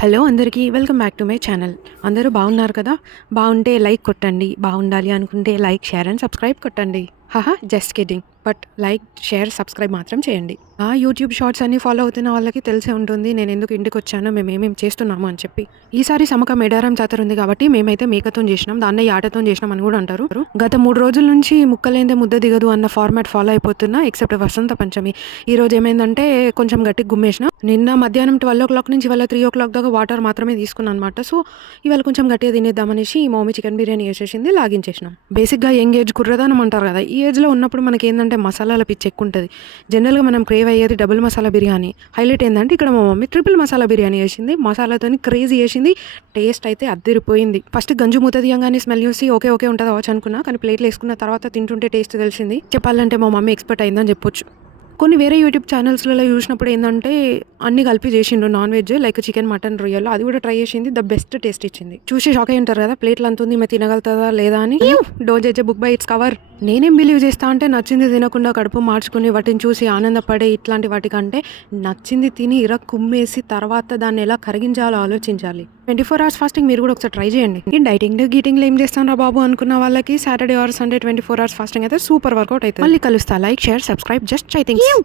Hello అందరికీ welcome back to my channel. అందరూ బాగున్నారు కదా? బాగుంటే లైక్ కొట్టండి బాగుండాలి అనుకుంటే లైక్ షేర్ అండ్ సబ్స్క్రైబ్ కొట్టండి. హహా just kidding. But like share subscribe మాత్రం చేయండి. ఆ యూట్యూబ్ షార్ట్స్ అన్ని ఫాలో అవుతున్న వాళ్ళకి తెలిసే ఉంటుంది నేను ఎందుకు ఇంటికి వచ్చానో మేము ఏమేమి చేస్తున్నాము అని చెప్పి. ఈసారి సమక మేడారం జాతర ఉంది కాబట్టి మేమైతే మేకతో చేసినాం దాన్ని ఆటతో చేసినాం అని కూడా అంటారు. గత మూడు రోజుల నుంచి ముక్కలేందే ముద్ద దిగదు అన్న ఫార్మాట్ ఫాలో అయిపోతున్నా ఎక్సెప్ట్ వసంత పంచమి. ఈ రోజు ఏమైందంటే కొంచెం గట్టిగా గుమ్మేసిన. నిన్న మధ్యాహ్నం ట్వెల్వ్ ఓ క్లాక్ నుంచి ఇవాళ త్రీ ఓ క్లాక్ దాకా వాటర్ మాత్రమే తీసుకున్నాను అనమాట సో ఇవాళ కొంచెం గట్టిగా తినేద్దామనేసి ఈ మమ్మీ చికెన్ బిర్యానీ వేసేసింది లాగించేసినాం. బేసిక్గా యంగ్ ఏజ్ కుర్రదానం అంటారు కదా ఈ ఏజ్లో ఉన్నప్పుడు మనకి ఏంటంటే మసాలాల పిచ్చి ఎక్కువ ఉంటుంది జనరల్గా మనం క్రేవ్ అయ్యేది డబుల్ మసాలా బిర్యానీ హైలైట్ ఏంటంటే ఇక్కడ మా మమ్మీ ట్రిపుల్ మసాలా బిర్యానీ వేసింది మసాలాతో క్రేజీ వేసింది టేస్ట్ అయితే అద్దరిపోయింది. ఫస్ట్ గంజు మూత తీయంగానే స్మెల్ చూసి ఓకే ఓకే ఉంటుంది అవచ్చు అనుకున్నా. కానీ ప్లేట్లు వేసుకున్న తర్వాత తింటుంటే టేస్ట్ తెలిసింది. చెప్పాలంటే మా మమ్మీ ఎక్స్పర్ట్ అయిందని చెప్పొచ్చు. కొన్ని వేరే యూట్యూబ్ ఛానల్స్లలో చూసినప్పుడు ఏంటంటే అన్ని కలిపి చేసిండు non veg like chicken mutton రొయ్యలు. అది కూడా ట్రై చేసింది. ద బెస్ట్ టేస్ట్ ఇచ్చింది. చూసి షాక్ అయి ఉంటారు కదా ప్లేట్లు అంత ఉంది మేము తినగలుగుతుందా లేదా అని. Don't judge book by its cover నేనేం బిలీవ్ చేస్తా అంటే నచ్చింది తినకుండా కడుపు మార్చుకుని వాటిని చూసి ఆనందపడే ఇట్లాంటి వాటికంటే నచ్చింది తిని ఇర కుమ్మేసి తర్వాత దాన్ని ఎలా కరిగించాలో ఆలోచించాలి. ట్వంటీ ఫోర్ అవర్స్ ఫాస్టింగ్ మీరు కూడా ఒకసారి ట్రై చేయండి. ఈ డైటింగ్ గీటింగ్లో ఏం చేస్తాను బాబు అనుకున్న వాళ్ళకి Saturday or Sunday twenty four hours fasting అయితే సూపర్ వర్కౌట్ అవుతుంది. మళ్ళీ కలుస్తా. Like share subscribe just I think new